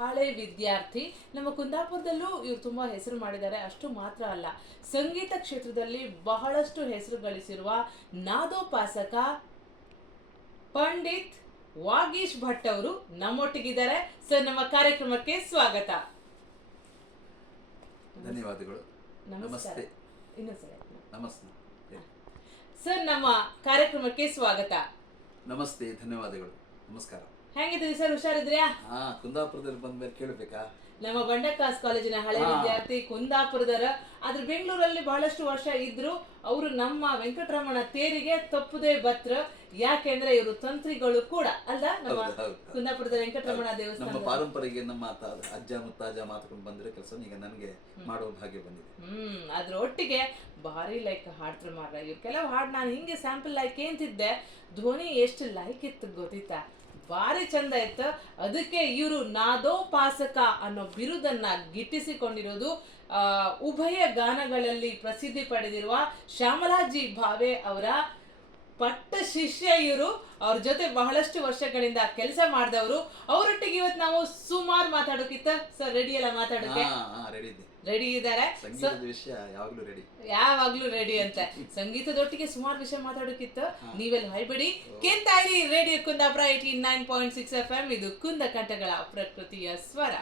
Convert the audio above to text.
ಹಳೆ ವಿದ್ಯಾರ್ಥಿ. ನಮ್ಮ ಕುಂದಾಪುರದಲ್ಲೂ ಇವರು ತುಂಬಾ ಹೆಸರು ಮಾಡಿದ್ದಾರೆ. ಅಷ್ಟು ಮಾತ್ರ ಅಲ್ಲ. ಸಂಗೀತ ಕ್ಷೇತ್ರದಲ್ಲಿ ಬಹಳಷ್ಟು ಹೆಸರು ಗಳಿಸಿರುವ ನಾದೋಪಾಸಕ ಪಂಡಿತ್ ವಾಗೀಶ್ ಭಟ್ ಅವರು ನಮ್ಮೊಟ್ಟಿಗಿದ್ದಾರೆ. ಸರ್ ನಮ್ಮ ಕಾರ್ಯಕ್ರಮಕ್ಕೆ ಸ್ವಾಗತ. ಧನ್ಯವಾದಗಳು. ನಮಸ್ತೆ. ಇನ್ನು ಸರ್ ನಮಸ್ತೆ. ಸರ್ ನಮ್ಮ ಕಾರ್ಯಕ್ರಮಕ್ಕೆ ಸ್ವಾಗತ. ನಮಸ್ತೆ ಧನ್ಯವಾದಗಳು. ನಮಸ್ಕಾರ. ಹೆಂಗಿದ್ರಿ ಸರ್ ಹುಷಾರಿದ್ರ್ಯಾ? ಹಾ ಕುಂದಾಪುರದಲ್ಲಿ ಬಂದ್ಮೇಲೆ ಕೇಳಬೇಕಾ? ನಮ್ಮ ಬಂಡಕಾಸ್ ಕಾಲೇಜಿನ ಹಳೆ ವಿದ್ಯಾರ್ಥಿ ಕುಂದಾಪುರದರ ಆದ್ರೆ ಬೆಂಗಳೂರಲ್ಲಿ ಬಹಳಷ್ಟು ವರ್ಷ ಇದ್ರು ಅವರು ನಮ್ಮ ವೆಂಕಟರಮಣ ತೇರಿಗೆ ತಪ್ಪದೆ ಬತ್ರ ಯಾಕೆಂದ್ರೆ ಇವರು ತಂತ್ರಿಗಳು ಕೂಡ ಅಲ್ಲ ನಮ್ಮ. ಕುಂದಾಪುರದ ವೆಂಕಟರಮಣ ನಮ್ಮ ದೇವಸ್ಥಾನ ಪಾರಂಪರೆಗೆ ನಮ್ಮ ಅಜ್ಜ ಮುತ್ತಾಜ ಮಾತುಕೊಂಡು ಬಂದಿರೋ ಕೆಲಸ ಈಗ ನನಗೆ ಮಾಡುವ ಭಾಗ್ಯ ಬಂದಿದೆ. ಹ್ಮ್ ಅದ್ರ ಒಟ್ಟಿಗೆ ಭಾರಿ ಲೈಕ್ ಹಾಡ್ತಾರೆ ಮಾರ ಇವ್ರು ಕೆಲವು ಹಾಡ್ ನಾನು ಹಿಂಗೆ ಸ್ಯಾಂಪಲ್ ಲೈಕ್ ಏಂತಿದ್ದೆ ಧ್ವನಿ ಎಷ್ಟು ಲೈಕ್ ಇತ್ತು ಗೊತ್ತಿತ್ತಾ? ಭಾರಿ ಚಂದ ಇತ್ತು. ಅದಕ್ಕೆ ಇವರು ನಾದೋಪಾಸಕ ಅನ್ನೋ ಬಿರುದನ್ನ ಗಿಟ್ಟಿಸಿಕೊಂಡಿರೋದು ಉಭಯ ಗಾನಗಳಲ್ಲಿ ಪ್ರಸಿದ್ಧಿ ಪಡೆದಿರುವ ಶ್ಯಾಮಲಾಜಿ ಭಾವೆ ಅವರ ಪಟ್ಟ ಶಿಷ್ಯ ಇವರು. ಅವ್ರ ಜೊತೆ ಬಹಳಷ್ಟು ವರ್ಷಗಳಿಂದ ಕೆಲಸ ಮಾಡಿದವರು. ಅವರೊಟ್ಟಿಗೆ ಇವತ್ತು ನಾವು ಸುಮಾರು ಮಾತಾಡೋಕಿತ್ತ. ಸರ್ ರೆಡಿ ಎಲ್ಲ ಮಾತಾಡೋಕೆ? ರೆಡಿ ಇದೆ ರೆಡಿ ಇದ್ದಾರೆ? ಯಾವಾಗ್ಲೂ ರೆಡಿ ಅಂತ. ಸಂಗೀತದೊಟ್ಟಿಗೆ ಸುಮಾರು ವಿಷಯ ಮಾತಾಡೋಕಿತ್ತ. ನೀವೆಲ್ಲ ಹೈಬಿಡಿ ಕೇಳ್ತಾ ಇರಿ radio Kundapura eighty nine point six F M ಇದು ಕುಂದ ಕಂಠಗಳ ಪ್ರಕೃತಿಯ ಸ್ವರ.